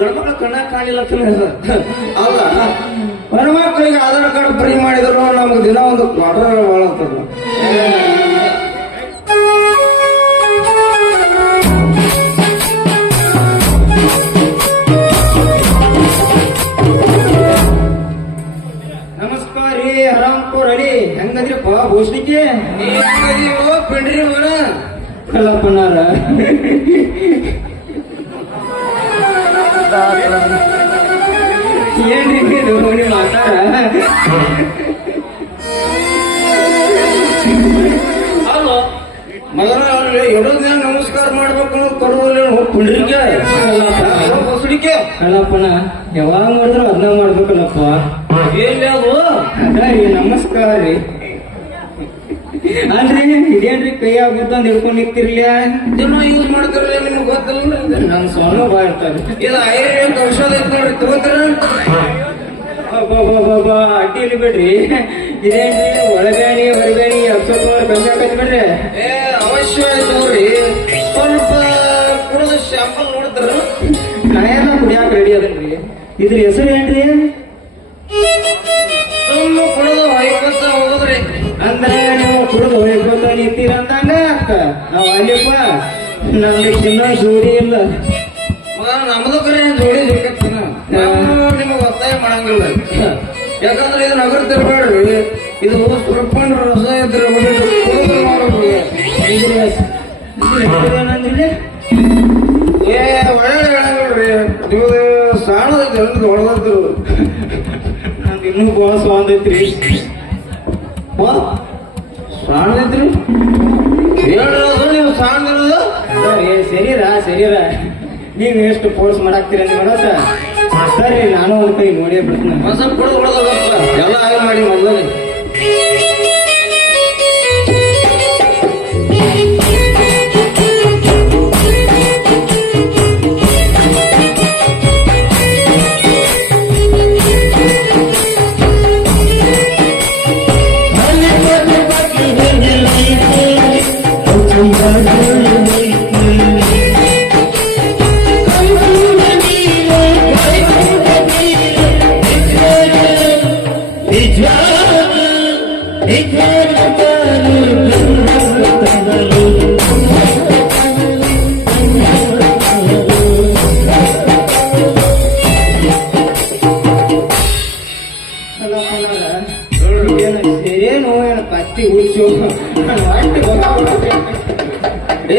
ಗಂಡ್ಮಕ್ಳ ಕಣ್ಣ ಕಾಣಿಲ್ಲ ಅಲ್ಲ ಹೆಣ್ಮಕ್ಳಿಗೆ ಆಧಾರ್ ಕಾರ್ಡ್ ಫ್ರೀ ಮಾಡಿದ್ರು ನಮ್ಗೆ ದಿನ ಒಂದು ಕ್ವಾರ್ಟರ್ ಭಾಳ ಆಗ್ತದ. ನಮಸ್ಕಾರ ರೀ ಆರಾಮ್ಪುರ್ ಅಡಿ ಹೆಂಗದ್ರಿಪ್ಪ ಬೋಸ್ಲಿಕ್ಕೆ ಪಿಂಡ್ರಿ ಮನ ಕಲ್ಲಪ್ಪನಾರ ಏನ್ರಿ ನೋಡಿ ಮಾತಾಡ ಅಲ್ಲ ಮಗನ ಎರಡೋ ದಿನ ನಮಸ್ಕಾರ ಮಾಡ್ಬೇಕು ಕೊಡುವಲ್ಲಿ ಪಿಂಡ್ರಿಗೆ ಬೋಸ್ಲಿಕ್ಕೆ ಕಲ್ಲಪ್ಪನ ಯಾವಾಗ ಮಾಡಿದ್ರು ಅದನ್ನ ಮಾಡ್ಬೇಕಲ್ಲಪ್ಪ. ಏನ್ ಅದು ಅದಾರಿ ನಮಸ್ಕಾರ ರೀ ಅಲ್ರಿ ಇದೇನ್ರಿ ಕೈ ಆಗುತ್ತಂದ್ ಹಿಡ್ಕೊಂಡ್ ನಿಂತಿರ್ಲಿಯ ದಿನ ಯೂಸ್ ಮಾಡ್ತಾರಲ್ಲ ನಿಮ್ಗೆ ಗೊತ್ತಲ್ಲ ನನ್ ಸೊನ್ನ ಬಾ ಇರ್ತಾರೆ. ಇದು ಆಯುರ್ವೇದ ಔಷಧ ಐತ್ ನೋಡ್ರಿ ತಗೋತಾರ ಅಡ್ಡಿಯಲ್ಲಿ ಬಿಡ್ರಿ. ಇದೇನ್ರಿ ಒಳಗಾಣಿ ಹೊರಗಾಣಿ ಅಪ್ಸೋರ್ ಕಂಜಾಕತ್ ಬಿಡ್ರಿ. ಅವಶ್ಯ ಆಯ್ತು ನೋಡ್ರಿ ಸ್ವಲ್ಪ ಕುಡಿದ ಶಾಂಪಲ್ ನೋಡ್ತಾರ ನಾ ಕುಡಿಯಾಕ ರೆಡಿ ಅದನ್ರಿ. ಇದ್ರ ಹೆಸರು ಏನ್ರಿ? ಸುಮ್ಮ ಕುಡಿದು ಹೊಯ್ಕೊತ ಹೋದ್ರಿ ಅಂದ್ರೆ ನೀವು ಕುಡಿದು ಹೊಯ್ಕೊತ ನಿಂತೀರ ಅಂದಂಗ ಅಕ್ಕ ನಾವ್ ಅಲ್ಲಿಪ್ಪ ನಮ್ಗೆ ಚಿನ್ನ ಜೋಡಿ ಇಲ್ಲ ನಮ್ದು ಕರೆ ಜೋಡಿ ಸಿಕ್ಕತ್ತಿನ ನಿಮಗ್ ಒತ್ತಾಯ ಮಾಡಂಗಿಲ್ಲ. ಯಾಕಂದ್ರೆ ಇದು ನಗರ ತಿರ್ಬೇಡ್ರಿ, ಇದು ಸುರ್ಪಂಡ್ ರಸ ಇದ್ರೆ ಏನಂದ್ರಿ ಒಳ್ಳೆ ಹೇಳಂಗಿಲ್ರಿ ನೀವು ಸಾಣದ ಜನ ಹೊಡೆದ್ರು ಇನ್ನೂ ಬಹಳ ಸ್ವಾಂದೈತ್ರಿ ಸಾಣದೈತ್ರಿ ಹೇಳೋದು ನೀವು ಸಾಣದಿರೋದು ಸರಿರ ನೀವು ಎಷ್ಟು ಫೋರ್ಸ್ ಮಾಡಾಕ್ತೀರ ಅಂತ ಸರಿ ನಾನು ಒಂದು ಕೈ ನೋಡೇ ಬಿಡ್ತೀನಿ. ಸ್ವಲ್ಪ ಕೊಡೋದು ಎಲ್ಲ ಆಗಿ ಮಾಡಿ ಮೊದಲು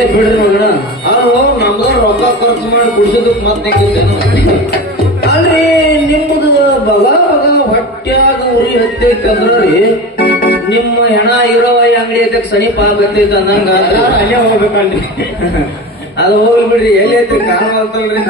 ಬಿಡ್ರಿ ಮಗಣ ಅವ್ರು ನಮ್ದು ರೊಕ್ಕ ಖರ್ಚು ಮಾಡಿ ಕುಡ್ಸೋದಕ್ ಮತ್ತೆ ಅಲ್ರಿ ನಿಮ್ಮದು ಬಗ ಹೊಟ್ಟ್ಯಾಗ ಉರಿ ಹತ್ತೈತಂದ್ರಿ ನಿಮ್ಮ ಹೆಣ ಇರೋ ಅಂಗಡಿ ಐತಕ್ ಸಮೀಪ ಆಗತ್ತೈತ ಅಂದಂಗ ಅಲ್ಲೇ ಹೋಗ್ಬೇಕಲ್ರಿ. ಅದು ಹೋಗ್ಲಿ ಬಿಡ್ರಿ ಎಲ್ಲಿ ಐತ್ರಿ ಕಾಣವಲ್ತಲ್ರಿ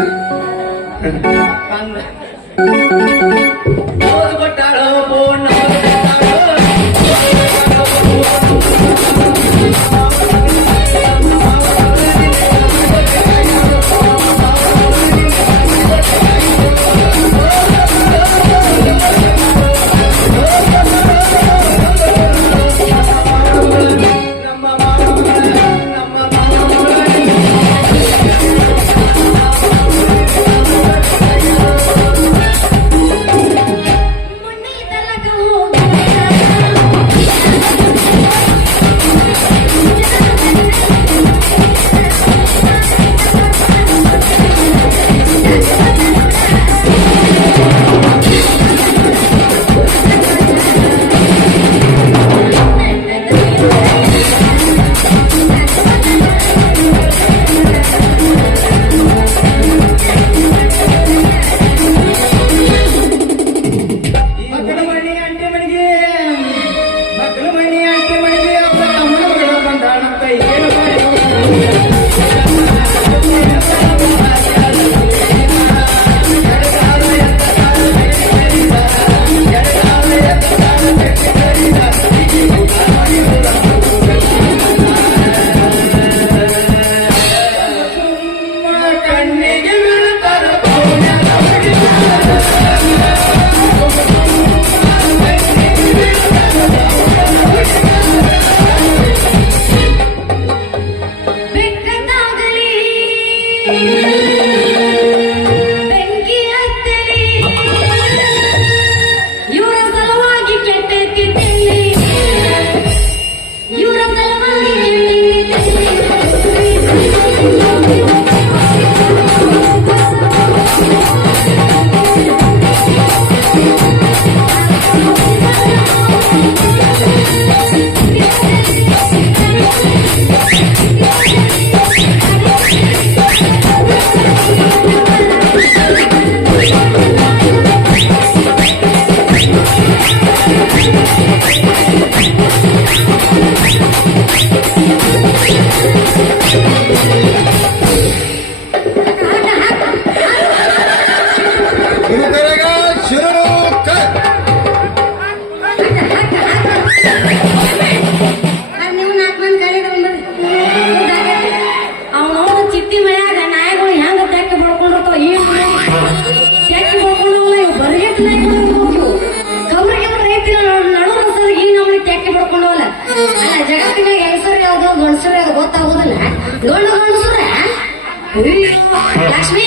ಲಕ್ಷ್ಮೀ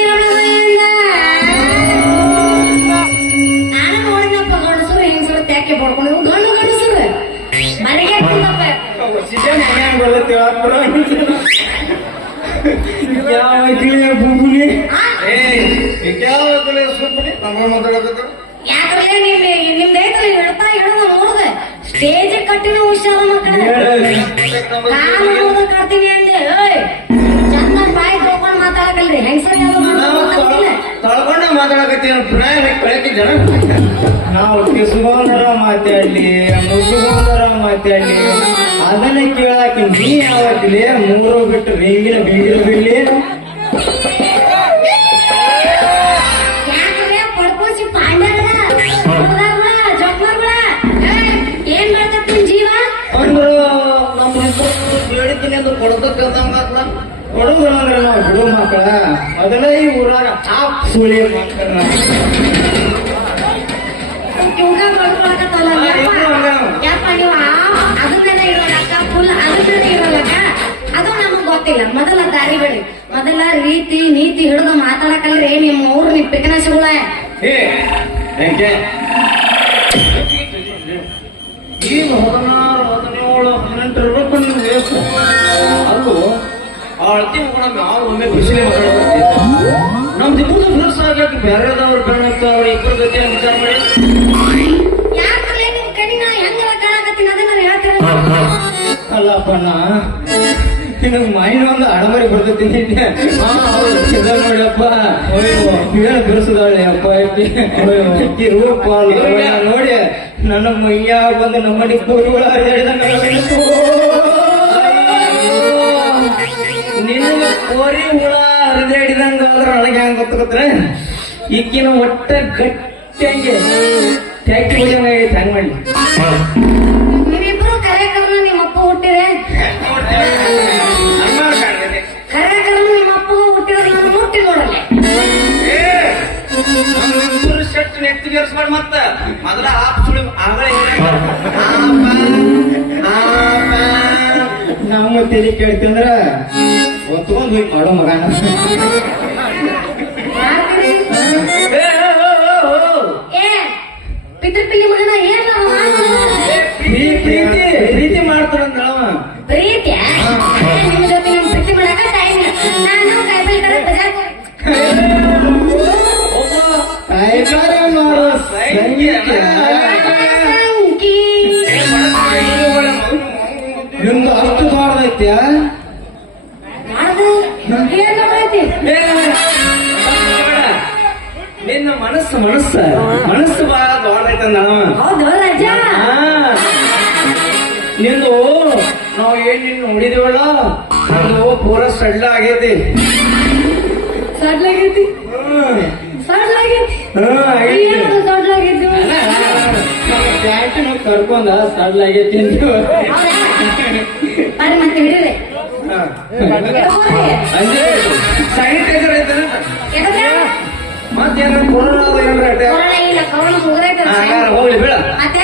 ರಮಣಗೋವಿಂದ. ನಾನು ನೋಡಿನಪ್ಪ ಗಂಡಸರು ಹೆಂಗಸರು ತ್ಯಾಕೆ ಪಡ್ಕೊಂಡು ಗಂಡು ಗಂಡಸರು ಮನೆಗೆ ಯಾಕಂದ್ರೆ ನಿಮ್ದು ಐತಲ್ಲ ಹೇಳ್ತಾ ಹೇಳೋದು ನೋಡ್ದೆ ಸ್ಟೇಜ್ ಕಟ್ಟಿನ ಹುಷಾರ ಮಕ್ಕಳ ಕಾಲು ಕಟ್ತೀನಿ ಅಂದೆ ಚಂದ ಬಾಯಿ ತೊಳ್ಕೊಂಡು ಮಾತಾಡಕಲ್ರಿ ಹೆಂಗಸರ್ ತಳ್ಕೊಂಡ ಮಾತಾಡಕತ್ತೀವಿ ಪ್ರಾಯ ಬೆಳಗ್ಗೆ ಜನ ನಾವು ಕಿಸ್ಕೊಂಡರ ಮಾತಾಡ್ಲಿ ಮುಗಿಸ್ಕೊಂಡರ ಮಾತಾಡ್ಲಿ ಅದನ್ನ ಕೇಳಾಕಿ ನೀ ಯಾವತ್ತಿಲೆ ಮೂರು ಬಿಟ್ಟು ರಿಂಗಿನ ಬೀಗಿನ ಬಿಡ್ಲಿ ಯಾಕಂದ್ರೆ ಪಡ್ಕೋಸಿ ಪಾಂಡಗಳ ಜೋಕ್ಮರ್ಗಳ ಏನ್ ಮಾಡ್ತಕ್ಕ ಜೀವ ಅಂದ್ರು ನಮ್ಮ ಹೇಳಿದ್ದೀನಿ ಅದು ಕೊಡ್ಬೇಕಂದಂಗ ಕೊಡುದು ಅಂದ್ರೆ ನಾವು ಬಿಡು ಮಕ್ಕಳ ಮೊದಲ ಈ ಊರಾಗ ಚಾಪ್ ಸುಳಿ ಮಕ್ಕಳ ಯಪ್ಪ ನೀವು ಅದನ್ನೆಲ್ಲ ಇರೋಲಕ್ಕ ಫುಲ್ ಅದನ್ನೆಲ್ಲ ಇರೋಲಕ್ಕ ಅದು ನಮಗ್ ಗೊತ್ತಿಲ್ಲ ಮೊದಲ ದಾರಿಗಳು ಮೊದಲ ರೀತಿ ನೀತಿ ಹಿಡಿದು ಮಾತಾಡಕಲ್ರಿ ನಿಮ್ಮ ಊರು ನಿಮ್ ಪಿಕನಸುಗಳ ಈಗ 16, 17, 18 ಇರ್ಬೇಕು ನಿಮ್ಗೆ ವಯಸ್ಸು ಅಲ್ಲೂ ಆ ಅಳತಿ ಮುಗೋಣ ನಾವು ಒಮ್ಮೆ ಬಿಸಿಲೇ ಮಾತಾಡ್ತೀವಿ ನಮ್ ದಿಬ್ಬದ ಫಿಕ್ಸ್ ಆಗ್ಯಾಕ ಬೇರೆದವ್ರು ಬೆಳಗ್ತಾವ್ರು ಇಬ್ಬರ ಗತಿ ವಿಚಾರ ಮಾಡಿ ಯಾಕಂದ್ರೆ ನಿಮ್ ಕಣ್ಣಿನ ಹೆಂಗರ ಕಾಣಕತ್ತೀನಿ ಅದನ್ನ ಹೇಳ್ತೀರ ಅಲ್ಲಪ್ಪ ನಾ ನಿನಗ್ ಮೈನ್ ಒಂದು ಅಡಮರಿ ಬರ್ತೈತಿ ಇದ ನೋಡಪ್ಪ ಏನು ಬಿರುಸದಾಳೆ ಅಪ್ಪ ಈ ರೂಪ ನೋಡಿ ನನ್ನ ಮೈಯ ಬಂದು ನಮ್ಮಡಿ ಕೂರುಗಳ ನಿನ್ನ ಕೋರಿ ಹುಳ ಹರಿದ ಹಿಡಿದಂಗ ಆದ್ರ ಒಳಗೆ ಹಂಗ ಗೊತ್ತಾಗತ್ರೆ ಈಕಿನ ಒಟ್ಟ ಗಟ್ಟಿಯಾಗಿ ಟ್ಯಾಕ್ಟಿ ಬಿಡಂಗ ಆಗೈತೆ ಹಂಗ ಮಾಡಿ ನೀವಿಬ್ರು ಕರೆಕರ್ನ ನಿಮ್ಮ ಅಪ್ಪ ಹುಟ್ಟಿರೆ ಕರೆಕರ್ನ ನಿಮ್ಮ ಅಪ್ಪ ಹುಟ್ಟಿದ್ರೆ ನಾನು ಮುಟ್ಟಿ ನೋಡಲ್ಲ ಶರ್ಟ್ ನೆತ್ತಿಗೇರ್ಸ್ಬಾರ್ದು ಮತ್ತ ಮೊದಲ ಆಪ್ ಸುಳಿ ಆಗಳ ನಾವು ತೆಲಿ ಕೇಳ್ತಂದ್ರ ಒತ್ಕೊಂಡ್ ಹೋಗಿ ಮಾಡೋ ಮಗನ ಏ ಪಿತೃಪಿಲಿ ಮಗನ ಏನ್ ಪ್ರೀತಿ ಮಾಡ್ತಾರಂದ್ರ ಪ್ರೀತಿ ನಿಮ್ ಜೊತೆ ನಮ್ ಪ್ರೀತಿ ಮಾಡಕ ಟೈಮ್ ನಾನು ಕಾಯಿಪಲ್ಲೆ ತರ ಬಜಾರ್ ಕೈಕಾರ ಮಾಡೋ ನಿಮ್ದು ಅಷ್ಟು ದೊಡ್ಡದೈತ್ಯ ನಿನ್ನ ಮನಸ್ಸು ಬಹಳ ದೊಡ್ಡದೈತ ನಾವು ಹೌದು ರಜ ನಿಂದು ನಾವು ಏನ್ ನಿನ್ನ ನೋಡಿದೀವಲ್ಲ ಅದು ಪೂರ ಸಡ್ಲ ಆಗೈತಿ ಸಡ್ಲಾಗೈತಿ ಸಡ್ಲಾಗೈತಿ ಸಡ್ಲಾಗೈತಿ ಪ್ಯಾಂಟ್ ಕರ್ಕೊಂಡ ಸಡ್ಲಾಗೈತಿ ಅದು ಮತ್ತೆ ಹಿಡಿದೆ ಸ್ಯಾನಿಟೈಸರ್ ಐತೆ ಮತ್ತೇನ ಕೊರೋನಾ ಏನ್ರ ಕೊರೋನಾ ಇಲ್ಲ ಕೊರೋನಾ ಮುಗಿದೈತೆ ಹೋಗ್ಲಿ ಬೇಡ ಮತ್ತೆ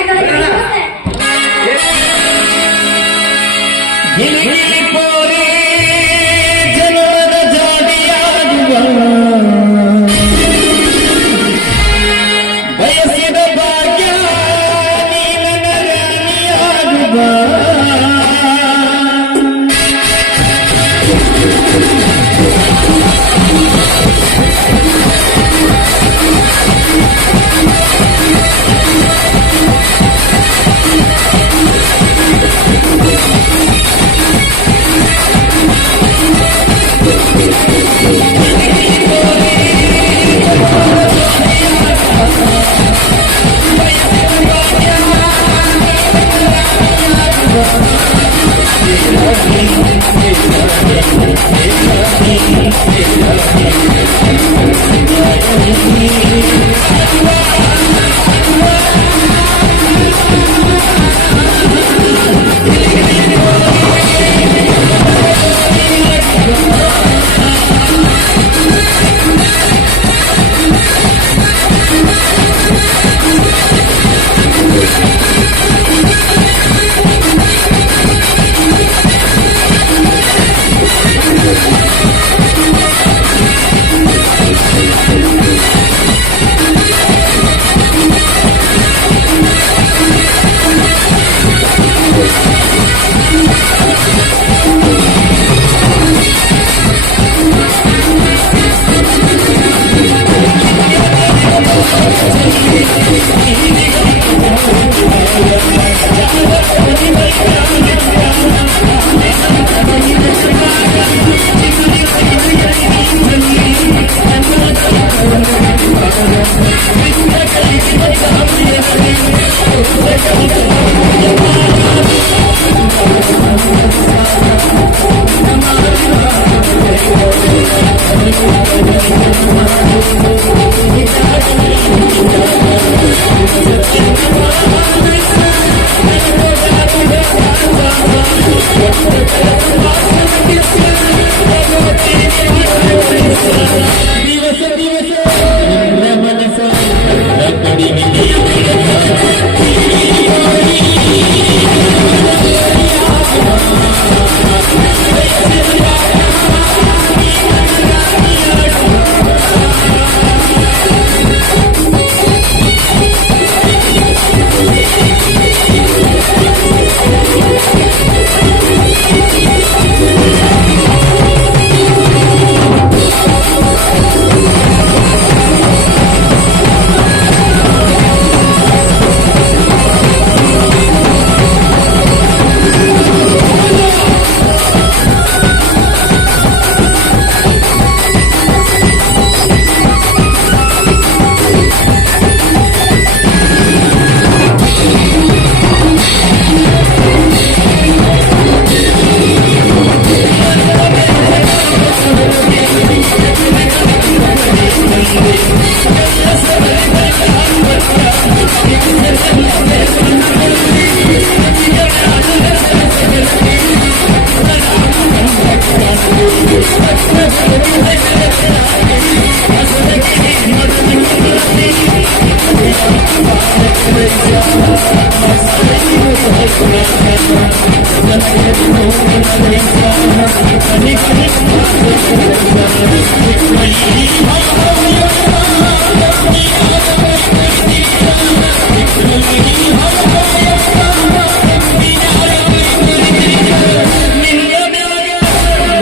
ಬಯಸಿದ ಭಾಗ್ಯ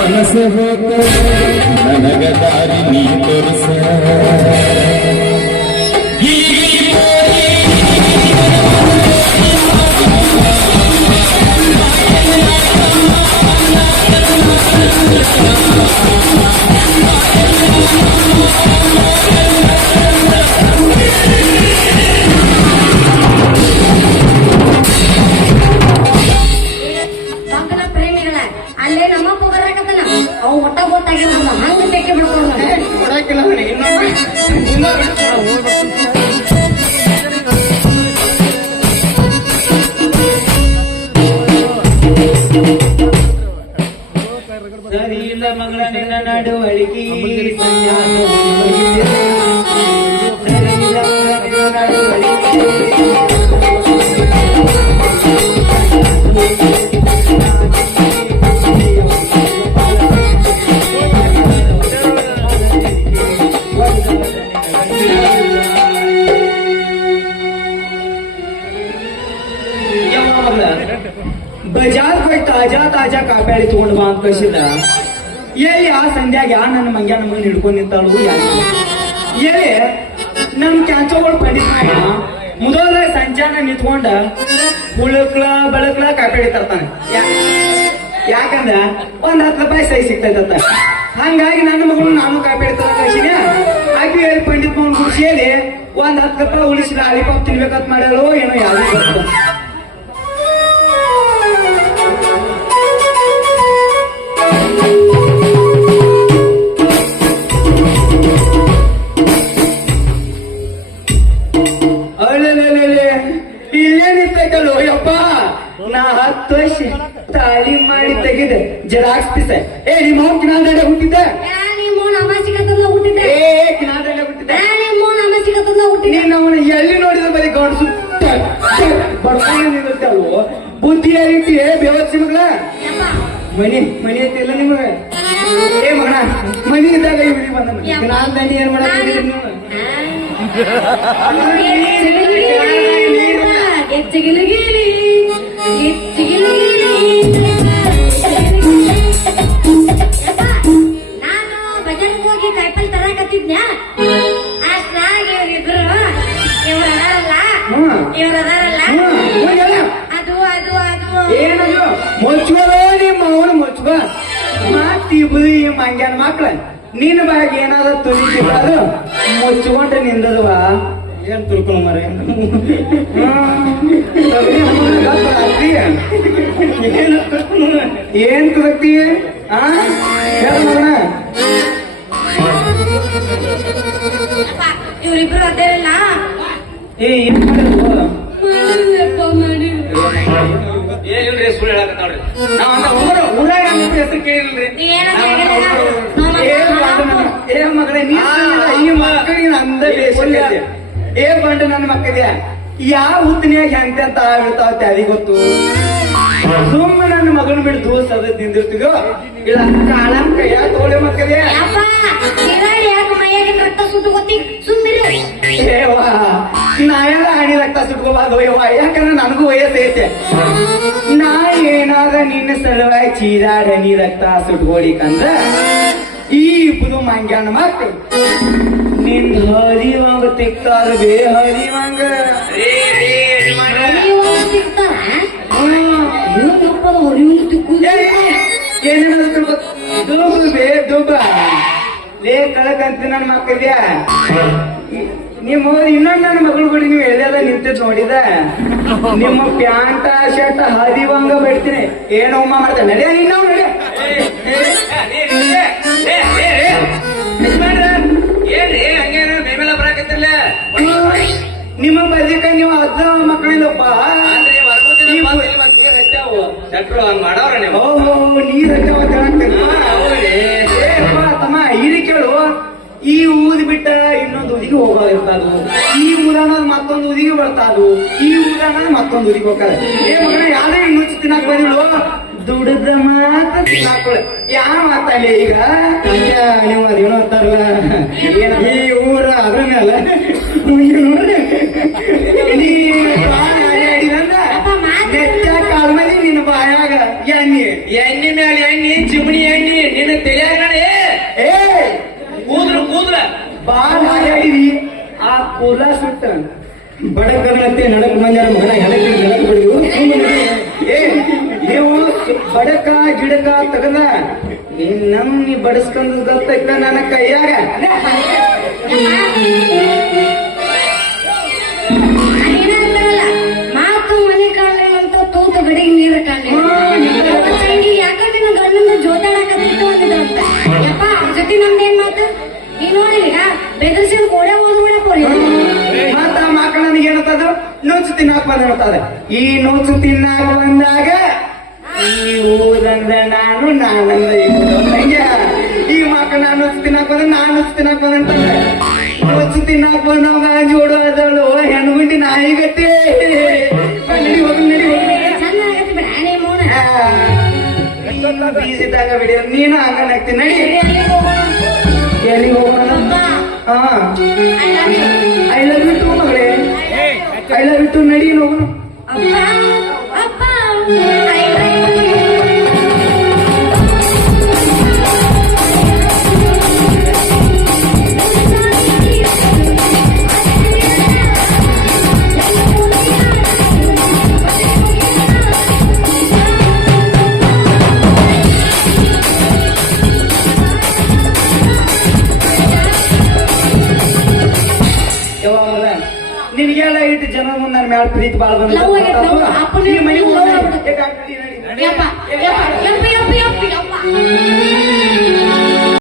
ಮನಸ್ಸ ಹೋಗ ನನಗ ದಾರಿ ನೀ ತೋರಿಸ ಮಕ್ಕಳ ಪ್ರೇಮಿಗಳ ಅಲ್ಲೇ ನಮ್ಮ ಪುಗರಾಕತ್ತನ ಅವು ಒಟ್ಟ ಗೊತ್ತಾಗಿರೋದಿಲ್ಲ ಹಂಗ ತೆಕ್ಕೆ ಬಿಡ್ಕೊಂಡು ಕೊಡಾಕಿಲ್ಲ ಅವನಿಗೆ ಇನ್ನೊಮ್ಮೆ ಸರಿ ಇಲ್ಲ ಮಗಳ ನಿನ್ನ ನಡುವಳಿಗೆ ಬಜಾರ್ ಹೋಗಿ ತಾಜಾ ತಾಜಾ ಕಾಪ್ಯಾಳಿ ತಗೊಂಡ್ ಬಾ ಅಂತ ಕಳ್ಸಿದ ಎಲ್ಲಿ ಆ ಸಂಧ್ಯಾಗ ಯಾ ನನ್ನ ಮಂಗ್ಯಾನ ಮಗನ್ ಹಿಡ್ಕೊಂಡ್ ನಿಂತಾಳು ಎಲ್ಲಿ ನಮ್ ಕ್ಯಾಂಚೋಗಳು ಪಂಡಿತ ಮುದೋಲ ಸಂಜಾನ ನಿಂತ್ಕೊಂಡ ಹುಳಕ್ಲ ಬೆಳಕ್ಲ ಕಾಪ್ಯಾಳಿ ತರ್ತಾನೆ ಯಾಕಂದ್ರ ಒಂದ್ 10 ರೂಪಾಯಿ ಸೈ ಸಿಗ್ತೈತಂತ ಹಂಗಾಗಿ ನನ್ನ ಮಗಳು ನಾನು ಕಾಪ್ಯಾಳಿ ತರ ಕಳ್ಸಿನ ಆಕಿ ಹೇಳಿ ಪಂಡಿತ್ ಮಗನ್ ಗುಡಿಸಿ ಹೇಳಿ ಒಂದ್ 10 ರೂಪಾಯಿ ಉಳಿಸಿ ಲಾಲಿಪಾಪ್ ತಿನ್ಬೇಕಂತ ಮಾಡ್ಯಾಳು ಏನೋ ಯಾವ್ದು ಇಲ್ಲೇ ನಿಂತೈತಲ್ಲೋ ಯಪ್ಪ ನಾ 10 ವರ್ಷ ತಾಲೀಮ್ ಮಾಡಿ ತೆಗಿದೆ ಜೆರಾಕ್ಸ್ ಪೀಸ ನಿಮ್ಮ ಕಿನಾಲ್ದಂಡೆ ಹುಟ್ಟಿದ್ದೆ ನಿಮ್ಮ ಅಮಾಸಿಕತ್ತಲ್ಲ ಹುಟ್ಟಿದ್ದೆ ಕಿನಾಲ್ದಂಡೆ ಹುಟ್ಟಿದ್ದೆ ನಿಮ್ಮ ಅಮಾಸಿಕತ್ತಲ್ಲ ಹುಟ್ಟಿದ್ದೆ ನೀನ್ ಅವನು ಎಲ್ಲಿ ನೋಡಿದ ಬರೀ ಗಂಡಸು ಬಡ್ಕೊಂಡು ನಿಂತಲ್ವೋ ಬುದ್ಧಿ ಐತಿ ಬೇವತ್ಸಿ ಮಗಳ ಮನಿ ಐತಿಲ್ಲ ನಿಮಗೆ ಮಗಣ ಮನಿ ಇದ್ದಾಗ ಇವ್ರಿಗೆ ಬಂದ ಕಿನಾಲ್ದಂಡೆ ಏನ್ ಮಾಡಕ್ ನೀವು ನಾನು ಬಜಾರ್ಗೆ ಹೋಗಿ ಕಾಯಿಪಲ್ಲೆ ತರಕತ್ತಿದ್ನ್ಯಾ ಅಷ್ಟಾಗಿ ಇವ್ರಿಬ್ರು ಇವ್ರದಾರಲ್ಲ ಅದು ಅದು ಅದು ಏನದು ಮುಚ್ಚುವ ನಿಮ್ಮ ಅವನು ಮುಚ್ಚುವ ಮಾತಿಬ್ರು ಈ ಮಂಗ್ಯಾನ ಮಕ್ಳ ನಿನ್ನ ಬಾಗ ಏನಾದ್ರು ತುಳಿಸಿದ್ರು ಮುಚ್ಚಿಕೊಂಡ್ರೆ ನಿಂದದವ ಏನ್ ತಿಳ್ಕೊಂಡು ಮರ ಏನ್ ತುಳಕ್ತಿ ಇವ್ರಿಬ್ರು ಅದೇರಲ್ಲ ಏನ್ ಏನಿಲ್ರಿ ಸುಳ್ಳು ಹೇಳಕತ್ತಾವ್ರಿ ಊರಾಗ ಹೆಸರು ಕೇಳಿಲ್ರಿ ಮಗಳೇ ಈ ಮಕ್ಕಳಿಗೆ ಅಂದ ಬೇಸಲ್ಲಿ ಬಂಡ ನನ್ನ ಮಕ್ಕಳಿಗೆ ಯಾವ ಹುತ್ತಿನ್ಯಾಗ ಎಂತ ಹೇಳ್ತಾವ ತ್ಯಾದಿ ಗೊತ್ತು ಸುಮ್ಮ ನನ್ನ ಮಗನ ಬಿಟ್ಟು ದೂಸ ಅದ ತಿಂದಿರ್ತೀವೋ ಇಲ್ಲ ಕಾಳ ಕೈಯ ತೋಳೆ ಮಕ್ಕಳಿಗೆ ರಕ್ತ ಸುಟ್ಟು ಗೊತ್ತಿ ಸುಮ್ಮಿರು ಏವಾ ನಾಯಲ್ಲ ಹಣಿ ರಕ್ತ ಸುಟ್ಕೋಬಾರ್ದು ಯವ್ವ ಯಾಕಂದ್ರೆ ನನಗೂ ವಯಸ್ಸೈತೆ ನಾ ಏನಾದ ನಿನ್ನ ಸಲುವಾಗಿ ಚೀರಾಡ ನೀ ರಕ್ತ ಸುಟ್ಕೋಡಿಕಂದ್ರ ಈ ಬುದು ಮಂಗ್ಯಾನ ಮಕ್ಕಳು ನಿನ್ ಹರಿವಂಗ ತೆಗ್ತಾರ ಬೇ ಹರಿವಂಗ ಏನೇನಾದ್ರು ದುಬ್ ಬೇ ದುಬ್ಬ ಲೇ ಕಳಕಂತ ನನ್ನ ಮಕ್ಕಳಿಗೆ ನಿಮ್ಮ ಇನ್ನೊಂದು ನನ್ನ ಮಗಳು ಬಿಡಿ ನೀವು ಎಳೆಲ್ಲ ನಿಂತಿದ್ ನೋಡಿದ ನಿಮ್ಮ ಪ್ಯಾಂಟ ಶರ್ಟ್ ಹರಿವಂಗ ಬಿಡ್ತೀನಿ ಏನು ಉಮ್ಮ ಮಾಡ್ತಾನೆ ನಡಿಯ ನೀನು ನಡಿ ಏನ್ರಿ ಹಂಗೇನು ಮೇಮೆಲ್ಲ ಬರಾಕತ್ತಿಲ್ಲ ನಿಮ್ಮ ಬದಿಕ ನೀವು ಅದ ಮಕ್ಕಳಿಲ್ಲಪ್ಪ ಶಟ್ರು ಹಂಗ ಮಾಡವ್ರ ನೀವು ನೀರ್ ತಮ್ಮ ಇಲ್ಲಿ ಕೇಳು ಈ ಊದ್ ಬಿಟ್ಟ ಇನ್ನೊಂದು ಊದಿಗೆ ಹೋಗೋದಿರ್ತದು ಈ ಊರನ ಮತ್ತೊಂದು ಊದಿಗೆ ಬರ್ತದು ಈ ಊರನ ಮತ್ತೊಂದು ಊದಿಗೆ ಹೋಗ್ತಾರೆ ಮಗನ ಯಾವ್ದೇ ಮುಚ್ಚಿ ತಿನ್ನಕ್ ಬಂದಿಳು ದುಡ್ದ ಮಾತ್ರ ತಿನ್ನಾಕೊಳ್ಳ ಯಾವ ಮಾತಲ್ಲಿ ಈಗ ನೀವು ಅದೇನೋ ಅಂತಾರಲ್ಲ ಈ ಊರ ಅದ್ರ ಮೇಲೆ ನೋಡ್ರಿ ನೀ ಪ್ರಾಣ ಹಾರಾಡಿದಂದ್ರ ನೆಚ್ಚ ಕಾಲ್ ಮೇಲೆ ನಿನ್ನ ಬಾಯಾಗ ಎಣ್ಣೆ ಎಣ್ಣೆ ಮೇಲೆ ಎಣ್ಣೆ ಚಿಮಣಿ ಎಣ್ಣೆ ನಿನ್ನ ತಿಳಿಯಾಗಣೆ ಏ ಕೂದ್ರ ಬಾಳ್ ಹಾರಾಡಿದಿ ಆ ಕೂಲ ಸುಟ್ಟ ಬಡಕನತ್ತೆ ನಡಕ್ ಮಂಜಾರ ಮಗನ ಹೆಡಕ್ಕೆ ನಡಕ್ ಬಿಡುದು ಏ ನೀವು ಬಡಕ ಗಿಡಕ ತಗದ ನೀ ಬಡಸ್ಕೊಂಡ್ ಗೊತ್ತೈತ ನನ್ನ ಕೈಯಾಗ ಅದೇನಂತಾರಲ್ಲ, ಮಾತು ಮನೆ ಕಾಣಲಿಲ್ಲಂತ ತೂತು ಗಡಿಗೆ ನೀರು ಕಾಣಲಿ ಯಾಕಂದ್ರೆ ನಿನ್ನ ಗಂಡನ ಜೋತಾಡಕತ್ತಿತ್ತು ಅಂದಿದ್ರಂತ ಯಪ್ಪ ಅವ್ರ ಜೊತೆ ನಮ್ದೇನ್ ಮಾತು ನೀ ನೋಡಿ ಈಗ ಬೆದರ್ಸಿನ ಕೋಡೆ ಓದು ಬಿಡಪ್ಪ ಮಾತ ಮಕ್ಕಳ ನನಗೆ ಏನಂತದ ನೋಚು ತಿನ್ನಾಕ ಬಂದ ಹೇಳ್ತಾರೆ ಈ ನೋಚು ತಿನ್ನಾಕ ಬಂದಾಗ ಈ ಊದಂದ್ರೆ ನಾನಂದ್ರೆ ಈ ಊದಂಗೆ ಈ ಮಕ್ಕಳ ನಾನು ತಿನ್ನಾಕ ಬಂದ ನಾನು ತಿನ್ನಾಕ ಬಂದಂತಂದ್ರೆ ನೋಚು ತಿನ್ನಾಕ ಬಂದವಾಗ ಜೋಡೋದಳು ಹೆಣ್ಗುಂಡಿ ನಾಯಿಗತ್ತೆ ನಡಿ ಹೋಗಿ ಚಂದ ಆಗತ್ತೆ ಬಿಡ ಆನೆ ಮೋನ ಬೀಸಿದಾಗ ಬಿಡಿ ನೀನು ಹಂಗ ನಗ್ತೀನಿ ನಡಿ ಎಲ್ಲಿಗೆ ಹೋಗೋಣ ಹಾ ಐ ಲವ್ ಯು ಟು ಮಗಳೇ ಐ ಲವ್ ಯು ಟು ನಡಿ ಹೋಗೋಣ ಅಪ್ಪ ನಿನಗೆಲ್ಲ ಇಟ್ಟು ಜನ ಮುಂದೆ ನನ್ನ ಮ್ಯಾಲ ಪ್ರೀತಿ ಬಾಳ ಲವ್ ಆಗೈತೆ, ಲವ್. ಅಪ್ಪನೇ ಮನೆ ಲವ್ ಆಗ್ಬಿಡುತ್ತೆ. ಯಪ್ಪ ಯಪ್ಪ